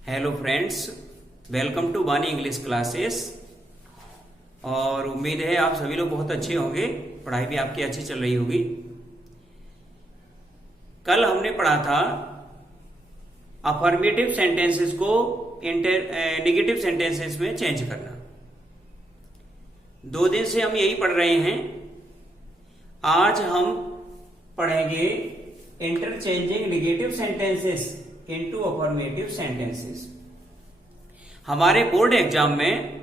Hello friends, welcome to बानी English classes. और उम्मीद है आप सभी लोग बहुत अच्छे होंगे, पढ़ाई भी आपकी अच्छी चल रही होगी। कल हमने पढ़ा था अफर्मेटिव सेंटेंसेस को नेगेटिव सेंटेंसेस में चेंज करना। 2 दिन से हम यही पढ़ रहे हैं। आज हम पढ़ेंगे interchanging negative sentences into affirmative sentences. हमारे बोर्ड एग्जाम में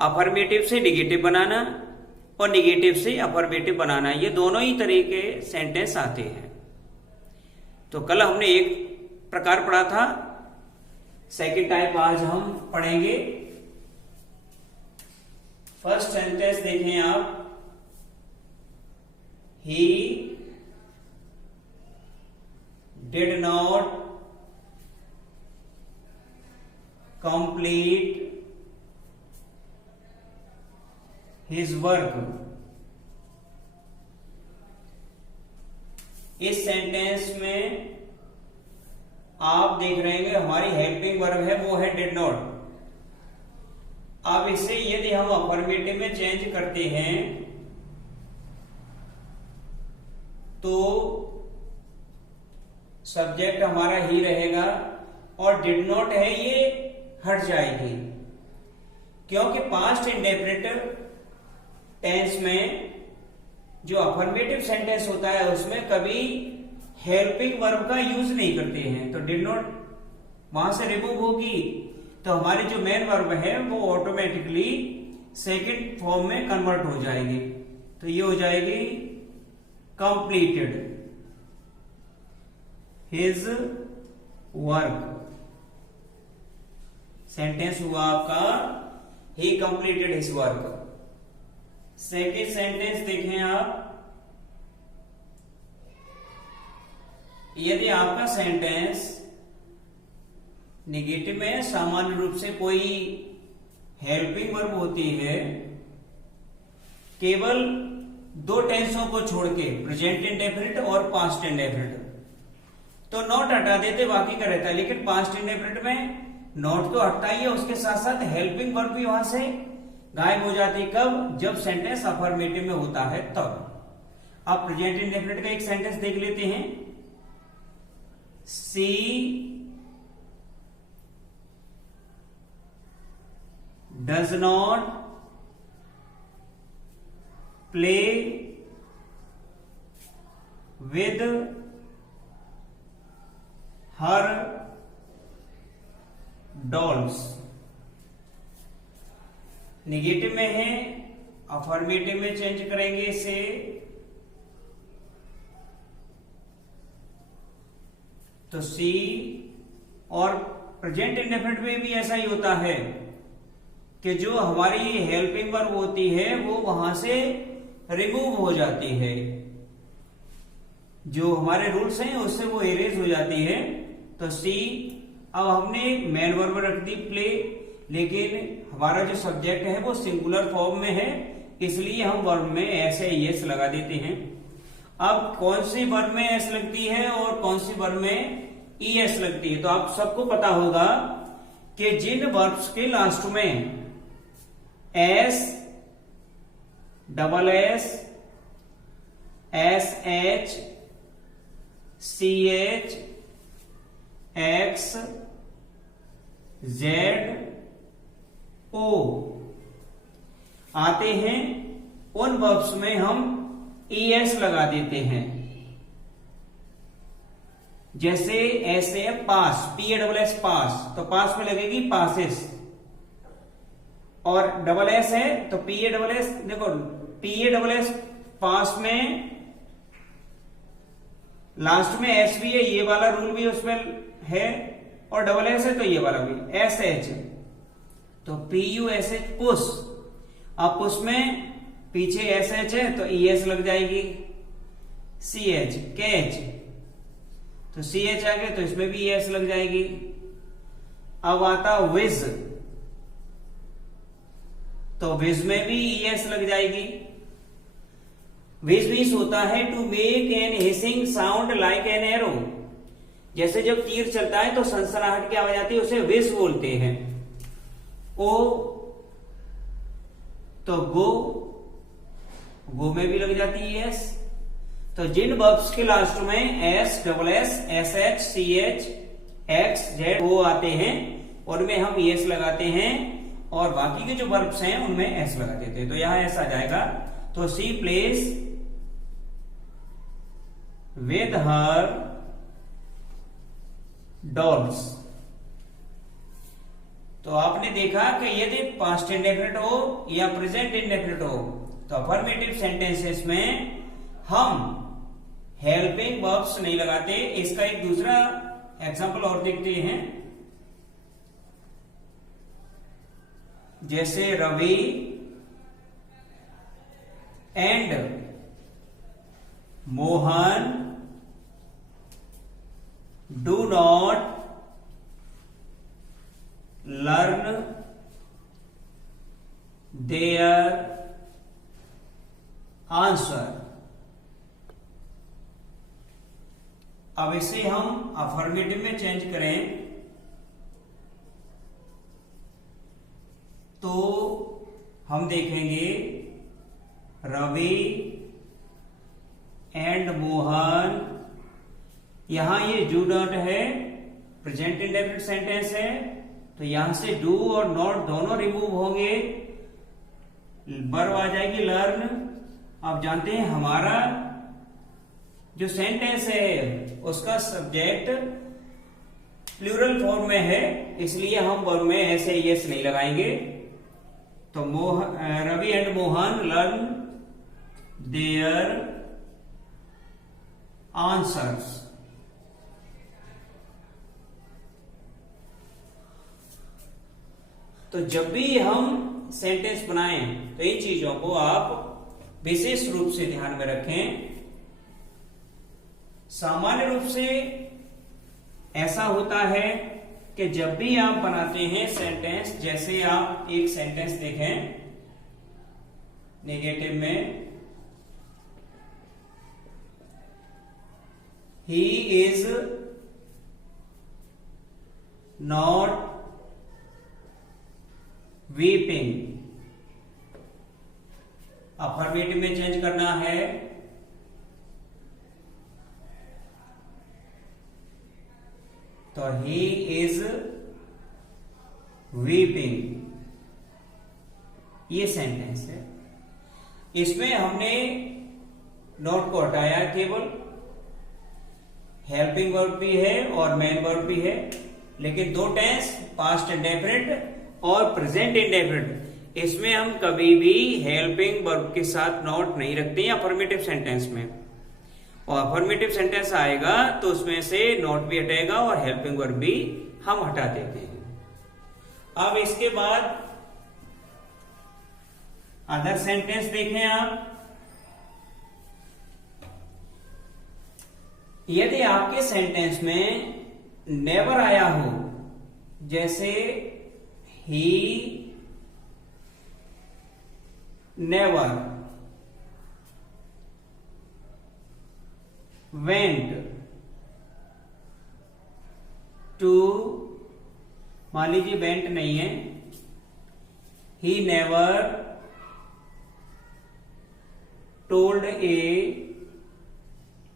अफर्मेटिव से नेगेटिव बनाना और नेगेटिव से अफर्मेटिव बनाना, ये दोनों ही तरह के सेंटेंस आते हैं। तो कल हमने एक प्रकार पढ़ा था, सेकंड टाइप आज हम पढ़ेंगे। फर्स्ट सेंटेंस देखें आप, he did not complete his work। इस सेंटेंस में आप देख रहे हैं हमारी हेल्पिंग वर्ब है वो है डिड नॉट। अब इसे यदि हम अफर्मेटिव में चेंज करते हैं तो सब्जेक्ट हमारा ही रहेगा और डिड नॉट है ये हट जाएगी, क्योंकि पास्ट इंडेफिनिट टेंस में जो अफर्मेटिव सेंटेंस होता है उसमें कभी हेल्पिंग वर्ब का यूज नहीं करते हैं। तो डिड नॉट वहां से रिमूव होगी तो हमारी जो मेन वर्ब है वो ऑटोमेटिकली सेकंड फॉर्म में कन्वर्ट हो जाएगी। तो ये हो जाएगी कंप्लीटेड हिज वर्क। सेंटेंस हुआ आपका ही completed his work. Second sentence देखें आप, यदि आपका सेंटेंस नेगेटिव में सामान्य रूप से कोई हेल्पिंग वर्ब होती है, केवल 2 टेंसों को छोड़ के प्रेजेंट इंडेफिनिट और पास्ट इंडेफिनिट, तो नॉट हटा देते बाकी का रहता है। लेकिन पास्ट इंडेफिनिट में नॉट तो हटता ही है, उसके साथ साथ हेल्पिंग वर्ब भी वहां से गायब हो जाती है। कब? जब सेंटेंस अफर्मेटिव में होता है तब। आप प्रेजेंट इंडेफिनिट का एक सेंटेंस देख लेते हैं। She does not play with her dolls. Negative में है, अफर्मेटिव में चेंज करेंगे इसे। तो सी, और प्रेजेंट इंडेफिनिट में भी ऐसा ही होता है कि जो हमारी हेल्पिंग वर्ब होती है वो वहां से रिमूव हो जाती है, जो हमारे रूल्स हैं उससे वो इरेज हो जाती है। तो सी, अब हमने एक मेन वर्ब रख दी प्ले, लेकिन हमारा जो सब्जेक्ट है वो सिंगुलर फॉर्म में है, इसलिए हम वर्ब में ऐसे एस लगा देते हैं। अब कौन सी वर्ब में एस लगती है और कौन सी वर्ब में ई एस लगती है, तो आप सबको पता होगा कि जिन वर्ब्स के लास्ट में S, double S, S H, C H, X, Z, O आते हैं, उन वर्ब्स में हम ईएस लगा देते हैं। जैसे ऐसे पास, पी ए डबल एस पास, तो पास में लगेगी पासेस, और डबल एस है तो पी ए डबल एस, देखो पी ए डबल एस पास में लास्ट में एस भी है, ये वाला रूल भी उसमें है, और डबल एस है तो ये वाला भी एस एच, तो P U S H push. अब पुश में पीछे एस एच है तो ई एस लग जाएगी। सी एच कैच, तो सी एच आ गया तो इसमें भी एस लग जाएगी। अब आता विज, तो विज में भी ई एस लग जाएगी। विज मीन्स होता है to make an hissing sound like an arrow, जैसे जब तीर चलता है तो सनसनाहट की आवाज आती है, उसे विश बोलते हैं। ओ तो गो में भी लग जाती है एस। तो जिन वर्ब्स के लास्ट में S, double S, S H, C H, X, Z वो आते हैं उनमें हम एस लगाते हैं, और बाकी के जो वर्ब्स हैं उनमें एस लगा देते हैं। तो यहां एस आ जाएगा। तो सी प्लेस विद हर डॉल्स। तो आपने देखा कि यदि पास्ट इंडेफिनिट हो या प्रेजेंट इंडेफिनिट हो तो अफर्मेटिव सेंटेंसेस में हम हेल्पिंग वर्ब्स नहीं लगाते। इसका एक दूसरा एग्जांपल और देखते हैं। जैसे Ravi and Mohan do not learn their answer. अब इसे हम अफर्मेटिव में चेंज करें तो हम देखेंगे रवि एंड मोहन, यहां ये डू नॉट है, प्रेजेंट इंडेफिनिट सेंटेंस है, तो यहां से डू और नॉट दोनों रिमूव होंगे, वर्ब आ जाएगी लर्न। आप जानते हैं हमारा जो सेंटेंस है उसका सब्जेक्ट प्लूरल फॉर्म में है, इसलिए हम वर्ब में ऐसे यस नहीं लगाएंगे। तो Ravi and Mohan learn their answers. तो जब भी हम सेंटेंस बनाएं तो इन चीजों को आप विशेष रूप से ध्यान में रखें। सामान्य रूप से ऐसा होता है कि जब भी आप बनाते हैं सेंटेंस, जैसे आप एक सेंटेंस देखें नेगेटिव में, he is not weeping, affirmative में चेंज करना है तो ही इज वीपिंग, ये सेंटेंस है। इसमें हमने नॉट को हटाया, केवल हेल्पिंग वर्ब भी है और मेन वर्ब भी है, लेकिन दो टेंस पास्ट इंडेफिनिट और प्रेजेंट इंडेफिनिट, इसमें हम कभी भी हेल्पिंग वर्ब के साथ नॉट नहीं रखते हैं अफर्मेटिव सेंटेंस में। और अफर्मेटिव सेंटेंस आएगा तो उसमें से नॉट भी हटेगा और हेल्पिंग वर्ब भी हम हटा देते हैं। अब इसके बाद अदर सेंटेंस देखें आप। यदि आपके सेंटेंस में नेवर आया हो, जैसे ही नेवर वेंट टू, मान लीजिए वेंट नहीं है, ही नेवर टोल्ड ए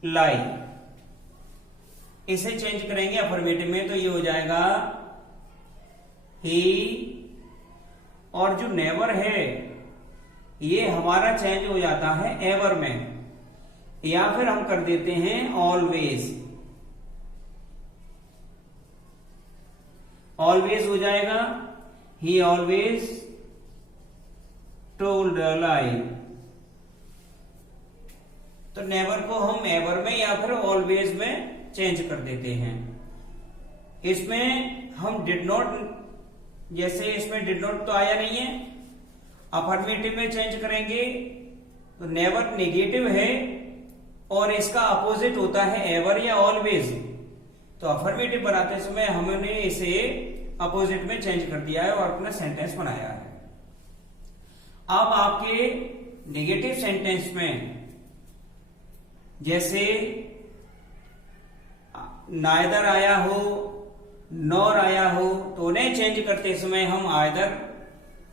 लाई, इसे चेंज करेंगे अफर्मेटिव में तो ये हो जाएगा ही, और जो नेवर है ये हमारा चेंज हो जाता है एवर में, या फिर हम कर देते हैं ऑलवेज, ऑलवेज हो जाएगा ही ऑलवेज टोल्ड अ लाई। तो नेवर को हम एवर में या फिर ऑलवेज में चेंज कर देते हैं। इसमें हम डिड नॉट, जैसे इसमें डिड नॉट तो आया नहीं है, अफर्मेटिव में चेंज करेंगे तो नेवर नेगेटिव है और इसका अपोजिट होता है एवर या ऑलवेज, तो अफर्मेटिव बनाते समय हमने इसे अपोजिट में चेंज कर दिया है और अपना सेंटेंस बनाया है। अब आपके नेगेटिव सेंटेंस में, जैसे नाइदर आया हो, नॉर आया हो, तो उन्हें चेंज करते समय हम आइदर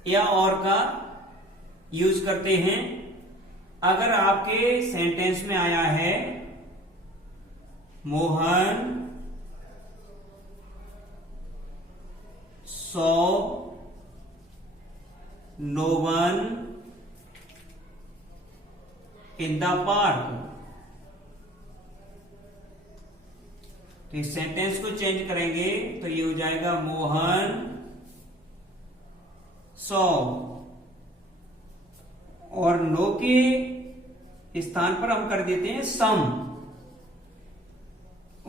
या और का यूज करते हैं। अगर आपके सेंटेंस में आया है Mohan saw no one in the park, तो इस सेंटेंस को चेंज करेंगे तो ये हो जाएगा मोहन सॉ, और नो के स्थान पर हम कर देते हैं सम,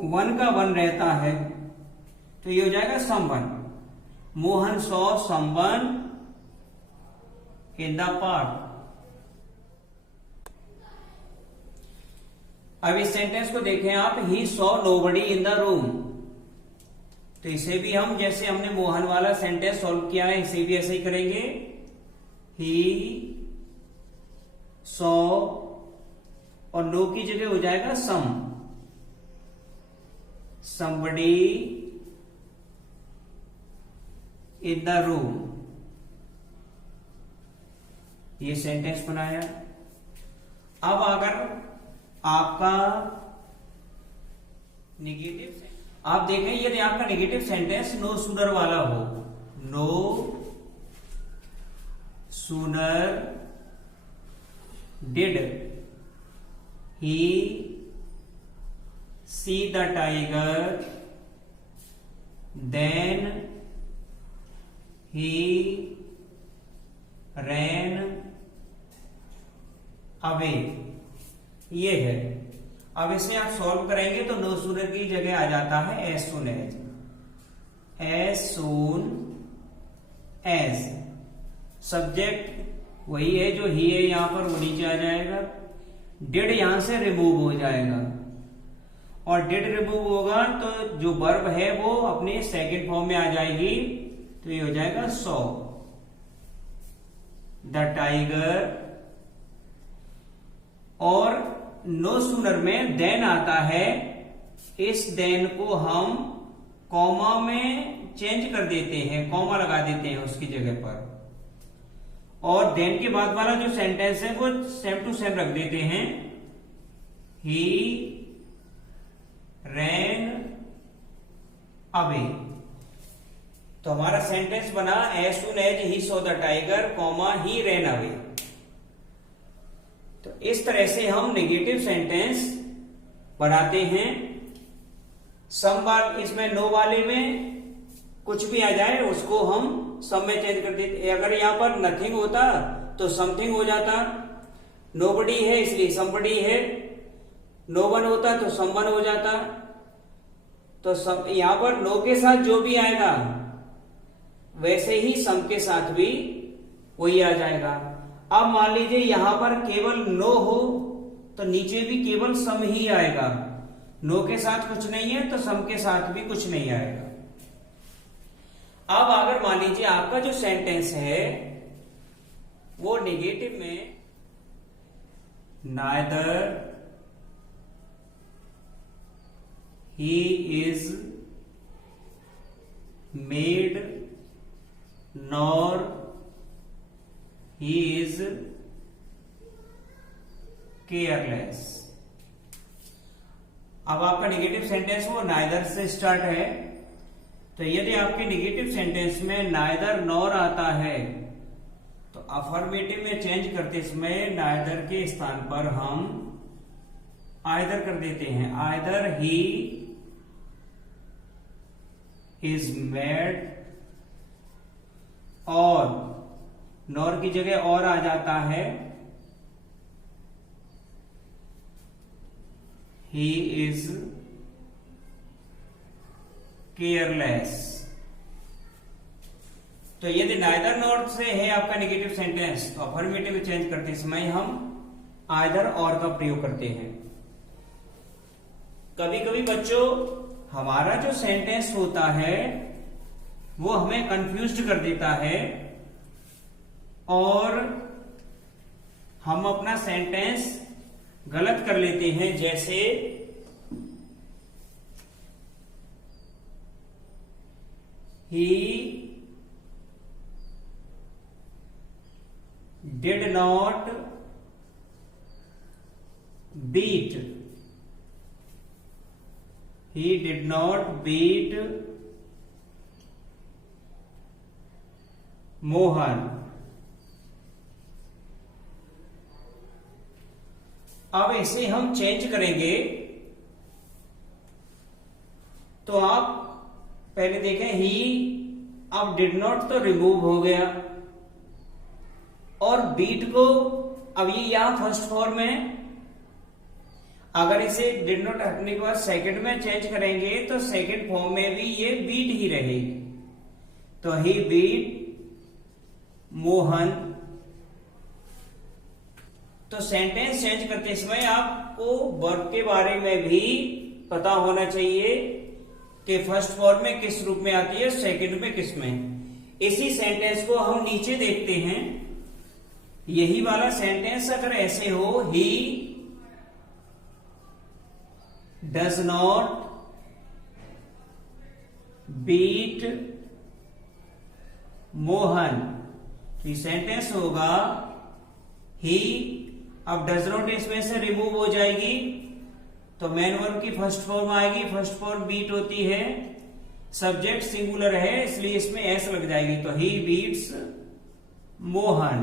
वन का वन रहता है तो ये हो जाएगा someone. Mohan saw someone in the park. अब इस सेंटेंस को देखें आप, he saw nobody in the room, तो इसे भी हम जैसे हमने मोहन वाला सेंटेंस सॉल्व किया है इसे भी ऐसे ही करेंगे। ही सॉ और नो की जगह हो जाएगा सम, समबडी इन द रूम, ये सेंटेंस बनाया। अब अगर आपका नेगेटिव, आप देखें यदि आपका नेगेटिव सेंटेंस नो सूनर वाला हो, no sooner did he see the tiger than he ran away, ये है। अब इसे आप सॉल्व करेंगे तो नो सूनर की जगह आ जाता है as soon as, as soon as. Subject वही है जो ही है, यहां पर वो नीचे आ जाएगा। डिड यहां से रिमूव हो जाएगा, और डिड रिमूव होगा तो जो वर्ब है वो अपने सेकंड फॉर्म में आ जाएगी, तो ये हो जाएगा सॉ द टाइगर। और नो सूनर में देन आता है, इस देन को हम कॉमा में चेंज कर देते हैं, कॉमा लगा देते हैं उसकी जगह पर, और देन के बाद वाला जो सेंटेंस है वो सेम टू सेम रख देते हैं। ही रैन अवे, तो हमारा सेंटेंस बना as soon as he saw the tiger comma he ran away. तो इस तरह से हम नेगेटिव सेंटेंस बनाते हैं। सम बार इसमें नो वाले में कुछ भी आ जाए उसको हम सम में चेंज कर देते। अगर यहां पर नथिंग होता तो समथिंग हो जाता, नोबडी है इसलिए समबडी है, नो वन होता तो समवन हो जाता। तो यहां पर नो के साथ जो भी आएगा वैसे ही सम के साथ भी वही आ जाएगा। अब मान लीजिए यहां पर केवल नो हो तो नीचे भी केवल सम ही आएगा, नो के साथ कुछ नहीं है तो सम के साथ भी कुछ नहीं आएगा। अब अगर मान लीजिए आपका जो सेंटेंस है वो नेगेटिव में neither he is made nor he is careless. अब आपका नेगेटिव सेंटेंस वो नाइदर से स्टार्ट है, तो यदि आपके नेगेटिव सेंटेंस में नाइदर नॉर आता है तो अफर्मेटिव में चेंज करते समय नाइदर के स्थान पर हम आइदर कर देते हैं। आइदर ही इज मेड, और नॉर की जगह और आ जाता है ही इज केयरलेस। तो यदि नाइदर नॉर से है आपका नेगेटिव सेंटेंस तो अफर्मेटिव में चेंज करते समय हम आइदर और का प्रयोग करते हैं। कभी कभी बच्चों हमारा जो सेंटेंस होता है वो हमें कंफ्यूज कर देता है और हम अपना सेंटेंस गलत कर लेते हैं। जैसे he did not beat. He did not beat Mohan. अब इसे हम चेंज करेंगे, तो आप पहले देखें ही, अब डिड नॉट तो रिमूव हो गया, और बीट को अब ये यहां फर्स्ट फॉर्म में, अगर इसे डिड नॉट हटने के बाद सेकंड में चेंज करेंगे तो सेकंड फॉर्म में भी ये बीट ही रहेगी। तो ही बीट मोहन। तो सेंटेंस चेंज करते समय आपको वर्ब के बारे में भी पता होना चाहिए कि फर्स्ट फॉर्म में किस रूप में आती है, सेकंड में किस में। इसी सेंटेंस को हम नीचे देखते हैं। यही वाला सेंटेंस अगर ऐसे हो, he does not beat Mohan, ये सेंटेंस होगा ही। अब डज नॉट इसमें से रिमूव हो जाएगी, तो मेन वर्ब की फर्स्ट फॉर्म आएगी। फर्स्ट फॉर्म बीट होती है, सब्जेक्ट सिंगुलर है इसलिए इसमें एस लग जाएगी, तो ही बीट्स मोहन।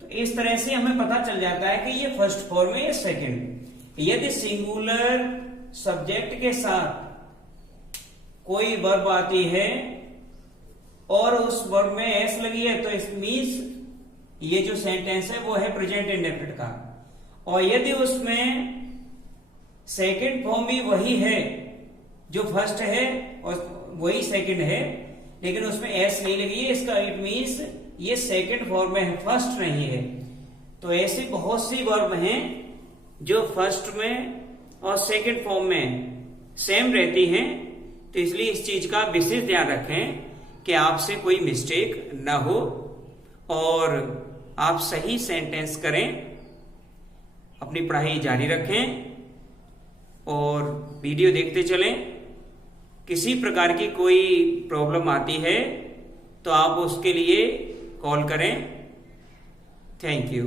तो इस तरह से हमें पता चल जाता है कि ये फर्स्ट फॉर्म है या सेकंड। यदि सिंगुलर सब्जेक्ट के साथ कोई वर्ब आती है और उस वर्ब में एस लगी है, तो इस मीन्स ये जो सेंटेंस है वो है प्रेजेंट इंडेफिनिट का। और यदि उसमें सेकंड फॉर्म भी वही है जो फर्स्ट है और वही सेकंड है, लेकिन उसमें एस नहीं लगी है, इसका इट मीन्स ये सेकंड फॉर्म में है, फर्स्ट नहीं है। तो ऐसे बहुत सी वर्ब हैं जो फर्स्ट में और सेकंड फॉर्म में सेम रहती हैं। तो इसलिए इस चीज का विशेष ध्यान रखें कि आपसे कोई मिस्टेक ना हो और आप सही सेंटेंस करें, अपनी पढ़ाई जारी रखें और वीडियो देखते चलें। किसी प्रकार की कोई प्रॉब्लम आती है तो आप उसके लिए कॉल करें। Thank you.